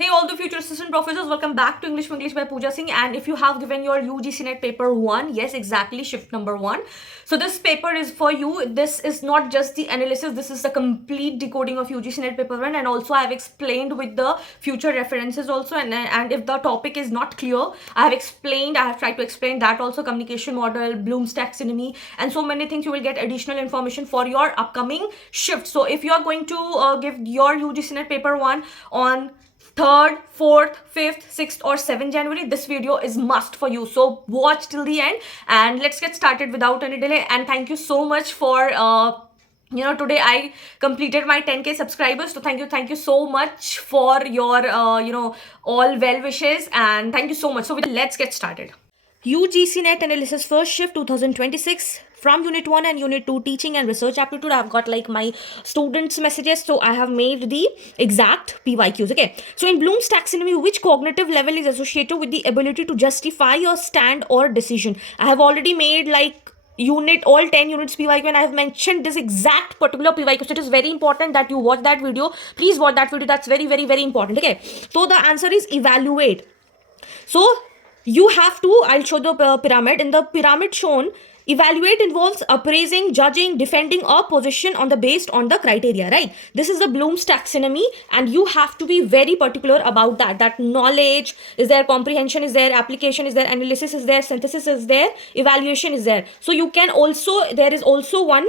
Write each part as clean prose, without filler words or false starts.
Hey, all the future assistant professors, welcome back to English by Pooja Singh. And if you have given your UGC NET paper 1, yes, exactly, shift number 1. So this paper is for you. This is not just the analysis, this is the complete decoding of UGC NET paper 1. And also I have explained with the future references also. And if the topic is not clear, I have tried to explain that also, communication model, Bloom's taxonomy, and so many things. You will get additional information for your upcoming shift. So if you are going to give your UGC NET paper 1 on 3rd, 4th, 5th, 6th or 7th January, this video is must for you. So watch till the end and let's get started without any delay. And thank you so much for today I completed my 10k subscribers, so thank you so much for your all well wishes, and thank you so much. So let's get started. UGC NET analysis first shift 2026 from unit 1 and unit 2 teaching and research aptitude. I've got like my students messages, so I have made the exact PYQs. Okay, so in Bloom's taxonomy, which cognitive level is associated with the ability to justify your stand or decision? I have already made like all 10 units PYQ, and I have mentioned this exact particular PYQ. So it is very important that you watch that video. Please watch that video. That's very, very, very important. Okay, so the answer is evaluate. So you have to, I'll show the pyramid. In the pyramid shown, evaluate involves appraising, judging, defending a position based on the criteria, right? This is the Bloom's taxonomy, and you have to be very particular about that knowledge is there, comprehension is there, application is there, analysis is there, synthesis is there, evaluation is there. So you can also, there is also one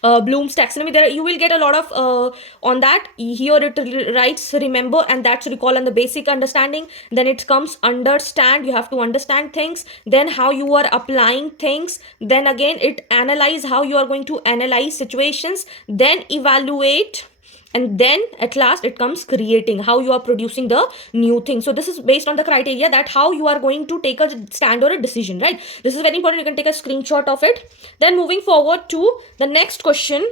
Bloom's taxonomy. There you will get a lot of on that. Here it writes remember, and that's recall and the basic understanding. Then it comes understand. You have to understand things. Then how you are applying things. Then again it analyze, how you are going to analyze situations. Then evaluate. And then at last it comes creating, how you are producing the new thing. So this is based on the criteria that how you are going to take a stand or a decision, right? This is very important. You can take a screenshot of it. Then moving forward to the next question.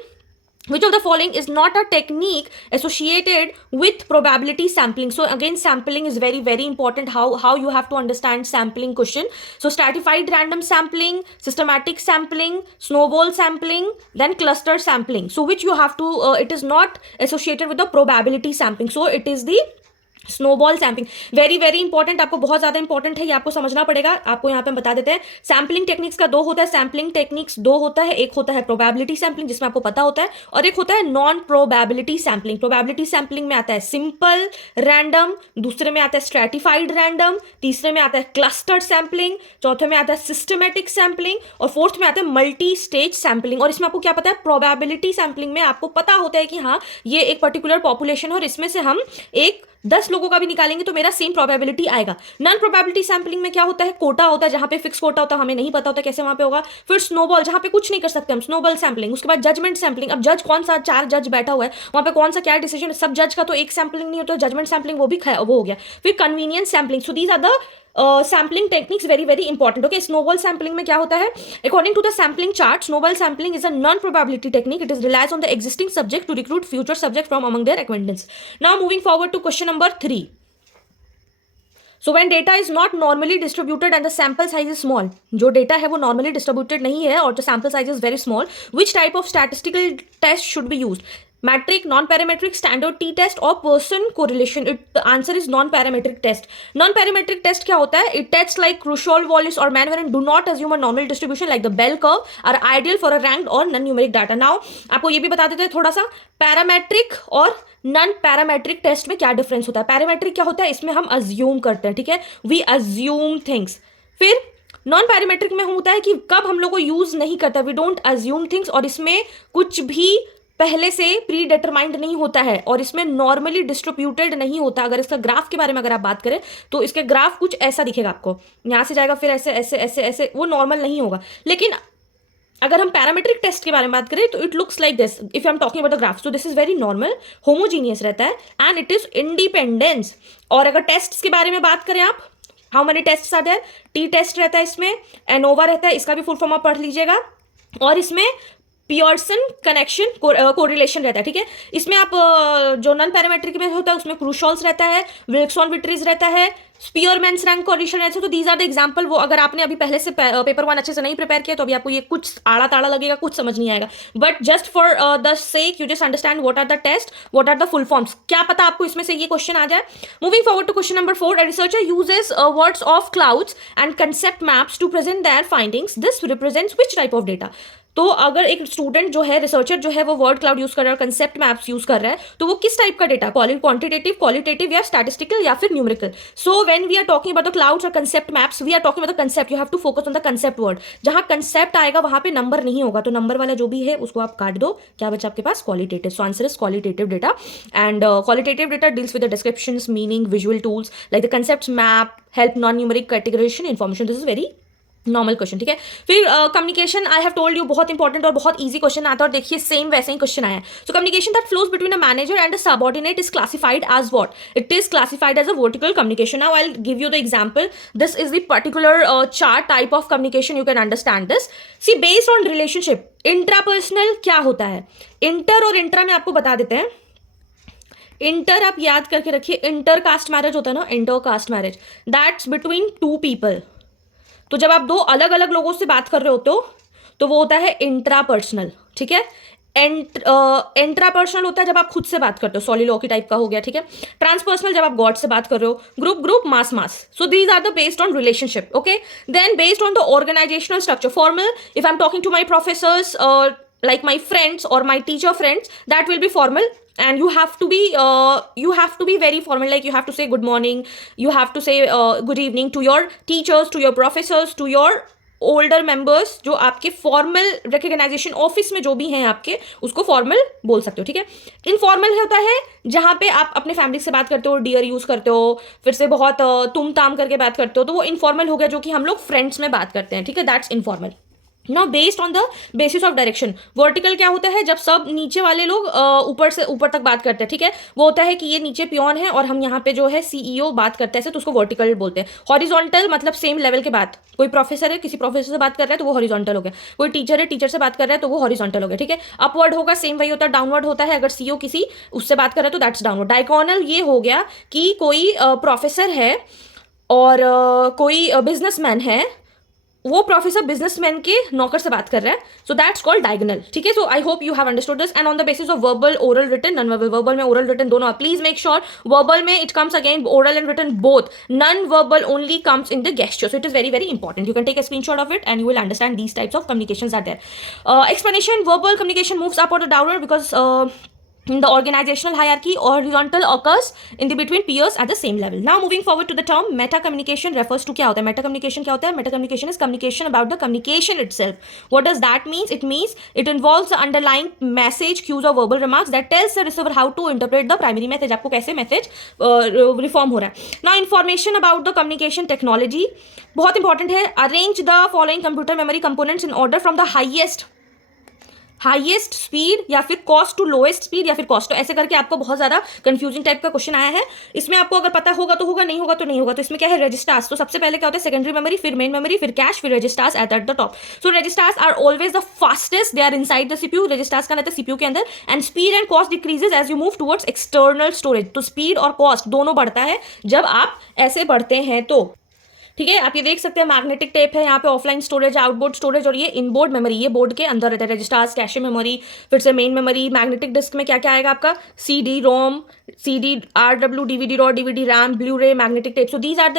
Which of the following is not a technique associated with probability sampling? So again, sampling is very, very important. How you have to understand sampling question. So stratified random sampling, systematic sampling, snowball sampling, then cluster sampling. So which you have to, it is not associated with the probability sampling. So it is the snowball sampling. Very very important, आपको बहुत ज्यादा important है, ये आपको समझना पड़ेगा. आपको यहाँ पे बता देते हैं. सैम्पलिंग टेक्निक्स का दो होता है. सैम्पलिंग टेक्निक्स दो होता है. एक होता है प्रोबेबिलिटी सैम्पलिंग जिसमें आपको पता होता है, और एक होता है non probability sampling. Probability sampling में आता है सिंपल रैंडम, दूसरे में आता है स्ट्रेटिफाइड रैंडम, तीसरे में आता है क्लस्टर्ड सैम्पलिंग, चौथे में आता है सिस्टमेटिक सैम्पलिंग, और फोर्थ में आता है मल्टी स्टेज सैम्पलिंग. और इसमें आपको क्या पता है, प्रोबेबिलिटी सैम्पलिंग में आपको पता होता है कि हाँ ये एक पर्टिकुलर पॉपुलेशन है और इसमें से हम एक 10 लोगों का भी निकालेंगे तो मेरा सेम प्रोबेबिलिटी आएगा. नॉन प्रोबेबिलिटी सैम्पलिंग में क्या होता है, कोटा होता है, जहां पे फिक्स कोटा होता है, हमें नहीं पता होता कैसे वहां पे होगा. फिर स्नोबॉल, जहां पे कुछ नहीं कर सकते हम, स्नोबॉल सैम्पलिंग. उसके बाद जजमेंट सैम्पलिंग. अब जज कौन सा, 4 जज बैठा हुआ है, वहां पे कौन सा क्या डिसीजन, सब जज का तो एक सैम्पलिंग नहीं होता. जजमेंट सैम्पलिंग वो भी वो हो गया. फिर convenience sampling. So these are the sampling techniques, very very important. Okay, snowball sampling में क्या होता है, according to the sampling chart, snowball sampling is a non probability technique. It is relies on the existing subject to recruit future subject from among their acquaintance. Now moving forward to question number 3. So when data is not normally distributed and the sample size is small, जो data है वो normally distributed नहीं है और the sample size is very small, which type of statistical test should be used? Metric, non-parametric, standard t-test or person correlation? The answer is non-parametric test. Non-parametric test क्या होता है? It tests like Crucial, Wallace or Mann and do not assume a normal distribution like the bell curve are ideal for a ranked or non-numeric data. Now आपको ये भी बता देते हैं थोड़ा सा, पैरामेट्रिक और नॉन पैरामेट्रिक टेस्ट में क्या डिफरेंस होता है. पैरामेट्रिक क्या होता है, इसमें हम अज्यूम करते हैं, ठीक है, वी अज्यूम थिंग्स. फिर नॉन पैरामेट्रिक में होता है कि कब हम लोग को यूज नहीं करता, वी डोंट अज्यूम थिंग्स, और इसमें कुछ भी पहले से प्री डिटरमाइंड नहीं होता है और इसमें नॉर्मली डिस्ट्रीब्यूटेड नहीं होता. अगर इसका ग्राफ के बारे में अगर आप बात करें तो इसके ग्राफ कुछ ऐसा दिखेगा आपको, यहाँ से जाएगा फिर ऐसे ऐसे ऐसे ऐसे, वो नॉर्मल नहीं होगा. लेकिन अगर हम पैरामेट्रिक टेस्ट के बारे में बात करें तो it looks like this. If I am talking about the graph, so this is very normal, homogeneous रहता है एंड इट इज इंडिपेंडेंस. और अगर टेस्ट के बारे में बात करें आप, how many test are there, T test रहता है, इसमें एनोवा रहता है, इसका भी फुल फॉर्म आप पढ़ लीजिएगा. और इसमें पियर्सन कनेक्शन कोरिलेशन रहता है, ठीक है। इसमें आप जो नॉन पैरामेट्रिक में होता है उसमें क्रूशॉल्स रहता है, विल्सन विट्रीज रहता है, स्पीयरमैन्स रैंक कोरिलेशन रहता है। तो दीज आर द एग्जांपल। वो अगर आपने अभी पहले से पेपर 1 अच्छे से नहीं प्रिपेयर किया तो अभी आपको ये कुछ आड़ा ताड़ा लगेगा, कुछ समझ नहीं आएगा, but just for the sake you just understand what are the test, what are the full forms, क्या पता आपको इसमें से ये क्वेश्चन आ जाए। Moving forward to question number 4, a researcher uses words of clouds and concept maps to present their findings. This represents which type of data? तो अगर एक स्टूडेंट जो है, रिसर्चर जो है, वो वर्ड क्लाउड यूज कर रहा है और कंसेप्ट मैप्स यूज कर रहा है, तो वो किस टाइप का डेटा, क्वांटिटेटिव, क्वालिटेटिव या स्टैटिस्टिकल या फिर numerical. So when we are talking about the clouds और concept maps, we are talking about the concept. You have to focus on the concept word. जहां कंसेप्ट आएगा वहां पे number नहीं होगा, तो नंबर वाला जो भी है उसको आप काट दो। क्या बचा आपके पास? Qualitative. So answer is qualitative data. And qualitative data deals with the descriptions, meaning, visual tools like the concept map, help non numeric categorization information. This is very normal question, ठीक है। फिर communication, I have told you, बहुत important और बहुत easy question आता है, और देखिए सेम वैसे ही क्वेश्चन आया है। So communication that flows between a manager and a subordinate is classified as what? It is classified as a vertical communication. Now I will give you the example. This is the particular chart type of communication, you can understand this. See based on relationship, intrapersonal क्या होता है? Inter और intra में आपको बता देते हैं। Inter आप याद करके रखिए, इंटर कास्ट मैरिज होता है ना, inter caste marriage, that's between two people. तो जब आप दो अलग अलग लोगों से बात कर रहे होते हो तो वो होता है इंट्रापर्सनल, ठीक है। इंट्रापर्सनल होता है जब आप खुद से बात करते हो, सॉलिलोकी टाइप का हो गया, ठीक है। ट्रांसपर्सनल जब आप गॉड से बात कर रहे हो, group group, mass mass. So these are the based on relationship, okay. Then based on the organisational structure, formal, if I am talking to my professors like my friends or my teacher friends, that will be formal. And you have to be very formal, like you have to say good morning, you have to say good evening to your teachers, to your professors, to your older members। जो आपके formal recognisation office में जो भी हैं आपके, उसको formal बोल सकते हो, ठीक है। इनफॉर्मल होता है जहाँ पे आप अपने फैमिली से बात करते हो, डियर यूज करते हो, फिर से बहुत तुम ताम करके बात करते हो, तो वो इनफॉर्मल हो गया, जो कि हम लोग फ्रेंड्स में बात करते हैं, ठीक है, that's informal. Now based on the basis of direction, vertical क्या होता है? जब सब नीचे वाले लोग ऊपर से ऊपर तक बात करते हैं, ठीक है। वो होता है कि ये नीचे पियोन है और हम यहाँ पे जो है सीईओ बात करते हैं, तो उसको वर्टिकल बोलते हैं। हॉरिजॉन्टल मतलब सेम लेवल के बात, कोई प्रोफेसर है, किसी प्रोफेसर से बात कर रहा है तो वो हॉरिजॉन्टल हो गया, कोई टीचर है, टीचर से बात कर रहा है तो वो हॉरिजॉन्टल हो गया, ठीक है। अपवर्ड होगा, सेम वही होता है। डाउनवर्ड होता है अगर सीईओ किसी उससे बात कर रहा है तो दैट्स डाउनवर्ड। डायगोनल ये हो गया कि कोई प्रोफेसर है और कोई बिजनेसमैन है, वो प्रोफेसर बिजनेसमैन के नौकर से बात कर रहा है, सो दैट्स कॉल्ड डायगोनल, ठीक है। So I hope you have understood this. And on the basis of verbal, oral, written, non verbal. Verbal में ओरल रिटन दोनों, प्लीज मेक श्योर वर्बल में it comes again, oral and written both, non verbal only comes in the gesture. So it is very very important, you can take a screenshot of it and you will understand these types of communications are there. Explanation, verbal communication moves up और downward because in the organizational hierarchy, horizontal occurs in the between peers at the same level. Now moving forward to the term meta communication refers to क्या होता है? Meta communication क्या होता है? Meta communication is communication about the communication itself. What does that mean? It means it involves the underlying message, cues or verbal remarks that tells the receiver how to interpret the primary message. आपको कैसे message reform हो रहा है। Now information about the communication technology बहुत important है। Arrange the following computer memory components in order from the highest speed या फिर cost to lowest speed या फिर कॉस्ट, तो ऐसे करके आपको बहुत ज्यादा कंफ्यूजिंग टाइप का क्वेश्चन आया है। इसमें आपको अगर पता होगा तो होगा, नहीं होगा तो नहीं होगा। तो इसमें क्या है? रजिस्टर्स। तो सबसे पहले क्या होता है? सेकेंडरी मेमोरी, फिर मेन मेमोरी, फिर कैश, फिर registers at the top. So registers are always the fastest, they are inside the CPU. Registers का रहता है सीपीयू के अंदर। And speed and cost decreases as you move towards external storage. तो speed और cost दोनों बढ़ता है जब आप ऐसे बढ़ते हैं, तो ठीक है। आप ये देख सकते हैं मैग्नेटिक टेप है यहाँ पे, ऑफलाइन स्टोरेज, आउटबोर्ड स्टोरेज, और ये इनबोर्ड मेमोरी, ये बोर्ड के अंदर रहता है। रजिस्टर्स, कैशे मेमोरी, फिर से मेन मेमोरी। मैग्नेटिक डिस्क में क्या क्या आएगा आपका? CD ROM, CD, RW, DVD RAW, DVD RAM, Blu-ray, magnetic tape. So these are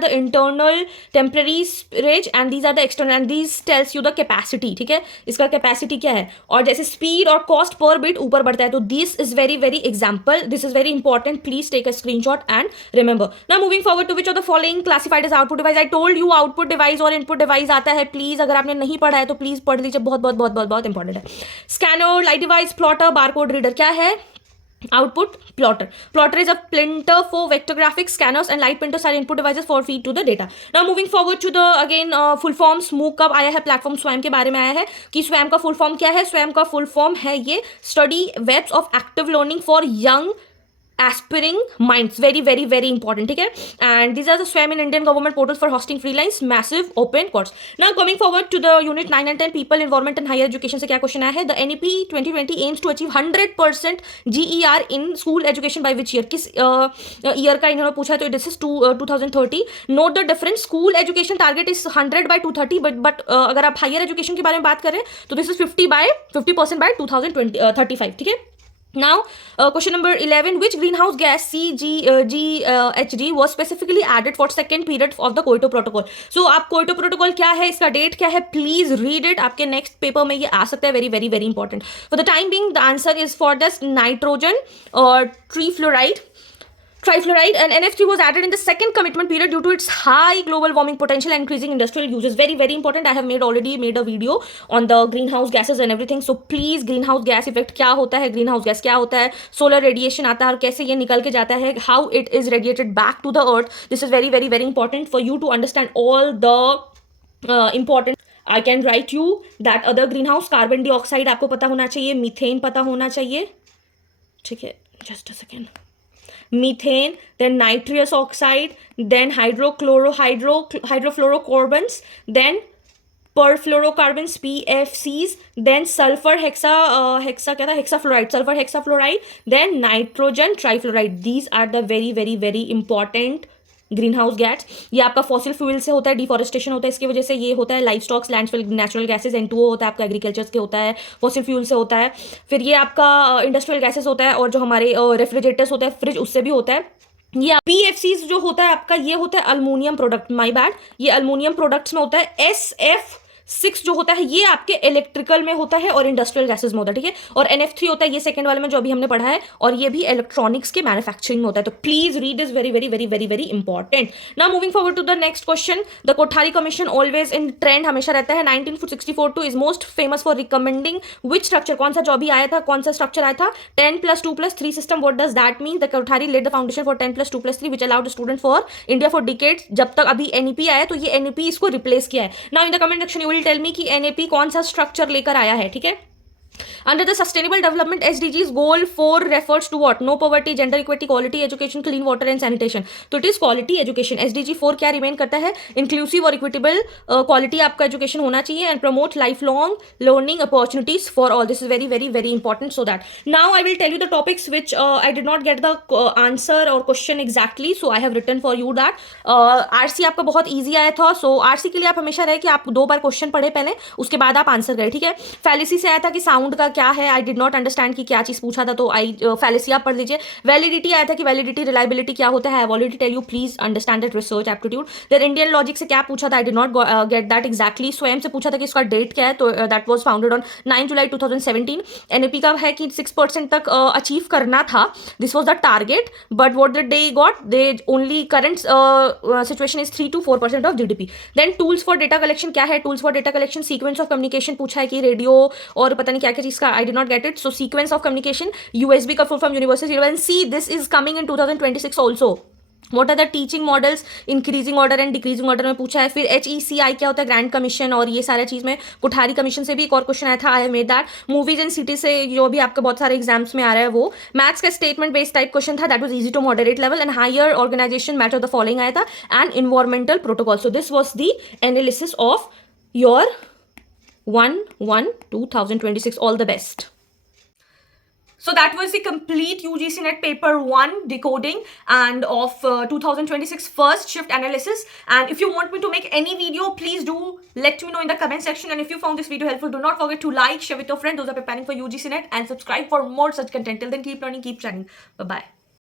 the internal temporary storage and these are the external, and these tells you the capacity, ठीक है। इसका capacity क्या है, और जैसे speed और cost per bit ऊपर बढ़ता है, तो this is very very example, this is very important, please take a screenshot and remember. Now moving forward to which of the following classified as output device? I told you output device और input device आता है, please अगर आपने नहीं पढ़ा है तो please पढ़ लीजिए, बहुत बहुत बहुत बहुत बहुत इंपॉर्टेंट है। Scanner, light device, plotter, barcode reader, क्या है? Output plotter. Plotter is a printer for vector graphics. Scanners and light printers are input devices for feed to the data. Now moving forward to the again full forms. MOOC कब आया है? Platform स्वयं के बारे में आया है कि स्वयं का फुल फॉर्म क्या है। स्वयं का फुल फॉर्म है ये study webs of active learning for young aspiring minds, very very very important, ठीक है. And these are the swam in Indian government portals for hosting freelance, massive open course. Now coming forward to the unit 9 and 10 people, environment and higher education से क्या question आया है. The NEP 2020 aims to achieve 100% GER in school education by which year, किस year का इन्होंने पूछा है, तो this is 2030. Note the difference, school education target is 100 by 230, but अगर आप हायर एजुकेशन के बारे में बात करें तो दिस इज 50% by 2035, ठीक है. Now, question number 11, which greenhouse gas CGHG was specifically added for second period of the Kyoto Protocol? So, आप Kyoto Protocol क्या है, इसका डेट क्या है, प्लीज रीड इट. आपके नेक्स्ट पेपर में ये आ सकता है. Very very very important. For the time being the answer is for the nitrogen trifluoride, and NF3 was added in the second commitment period due to its high global warming potential and increasing industrial uses. Very very important. I have already made a video on the greenhouse gases and everything. So please, greenhouse gas effect क्या होता है, greenhouse gas क्या होता है, solar radiation आता है और कैसे ये निकल के जाता है, how it is radiated back to the earth. This is very very very important for you to understand all the important. I can write you that other greenhouse, carbon dioxide आपको पता होना चाहिए, मीथेन पता होना चाहिए, ठीक है. Just a second. Methane, then nitrous oxide, then hydrofluorocarbons, then perfluorocarbons, PFCs, then sulfur hexafluoride, then nitrogen trifluoride. These are the very very very important green house gas. ये आपका फॉसिल फ्यूल से होता है, डिफॉरेस्टेशन होता है, इसकी वजह से ये होता है. Life stocks, landfill, natural gases, N2O होता है आपका, एग्रीकल्चर के होता है, फॉसिल फ्यूल से होता है. फिर ये आपका इंडस्ट्रियल गैसेज होता है, और जो हमारे रेफ्रिजरेटर्स होता है, फ्रिज, उससे भी होता है. ये PFCs जो होता है आपका, ये होता है अल्मोनियम प्रोडक्ट, माई बैड, ये अल्मोनियम प्रोडक्ट्स में होता है. SF6 जो होता है ये आपके इलेक्ट्रिकल में होता है और इंडस्ट्रियल गैसेज में होता है, ठीक है. और NF3 होता है ये सेकंड वाले में जो अभी हमने पढ़ा है, और ये भी इलेक्ट्रॉनिक्स के मैन्युफैक्चरिंग में होता है. तो please read is very very very very very important. Now moving forward to the next question. The Kothari commission always in trend, हमेशा रहता है. 1964 to is most famous for recommending which structure, कौन सा जो अभी आया था, कौन सा स्ट्रक्चर आया था, 10+2+3 system. What does that mean? The Kothari laid the foundation for 10+2+3 which allowed student for India for decades. जब तक अभी NEP आया तो ये NEP इसको रिप्लेस किया है. Now in the comment section you will tell me कि NEP कौन सा स्ट्रक्चर लेकर आया है, ठीक है. Under the Sustainable Development SDGs, Goal 4 refers to what? No poverty, gender equality, quality education, clean water and sanitation. तो it is quality education. SDG 4 क्या रिमेन करता है? Inclusive और equitable quality आपका education होना चाहिए, and promote lifelong learning opportunities for all. This is very very very important. So that now I will tell you the topics which I did not get the answer or question exactly, so I have written for you that. RC आपका बहुत easy आया था, so RC के लिए आप हमेशा रहे कि आप 2 बार क्वेश्चन पढ़े पहले, उसके बाद आप आंसर करें, ठीक है. फैलिसी से आया था कि साउंड का क्या है, आई डिड नॉट अंडरस्टैंड कि क्या चीज़ पूछा था, तो फैलेसी आप पढ़ लीजिए. वैलिडिटी आया था कि वैलिडिटी रिलायबिलिटी क्या होता है, I have already tell you, please understand that. Research aptitude. Then Indian logic से क्या पूछा था, I did not get that exactly. स्वयं से पूछा था कि इसका डेट क्या है, तो that was founded on 9 July 2017. NEP का है कि 6% तक अचीव करना था, this was the target, but what the they got, they only current situation is 3 to 4% of GDP. Then tools for data collection क्या है, tools for data collection, sequence of communication पूछा है कि रेडियो और पता नहीं क्या क्या चीज़ का, I did not get it. So sequence of communication, USB का full form Universal Serial, and see this is coming in 2026 also. What are the teaching models, increasing order and decreasing order में पूछा है. फिर HECI क्या होता है, grand commission, और ये सारा चीज़ में कोठारी कमीशन से भी एक और क्वेश्चन आया था, I have made that. Movies and city से जो भी आपके बहुत सारे एग्जाम्स में आ रहा है वो. मैथ्स का स्टेटमेंट बेस्ड टाइप क्वेश्चन था, that was easy to moderate level. And higher organisation matter the following आया था, and environmental protocol. So this was the analysis of your 1/1/2026. All the best. So that was the complete UGC NET paper 1 decoding and of 2026 first shift analysis. And if you want me to make any video, please do let me know in the comment section. And if you found this video helpful, do not forget to like, share with your friends, those are preparing for UGC NET, and subscribe for more such content. Till then, keep learning, keep shining. Bye bye.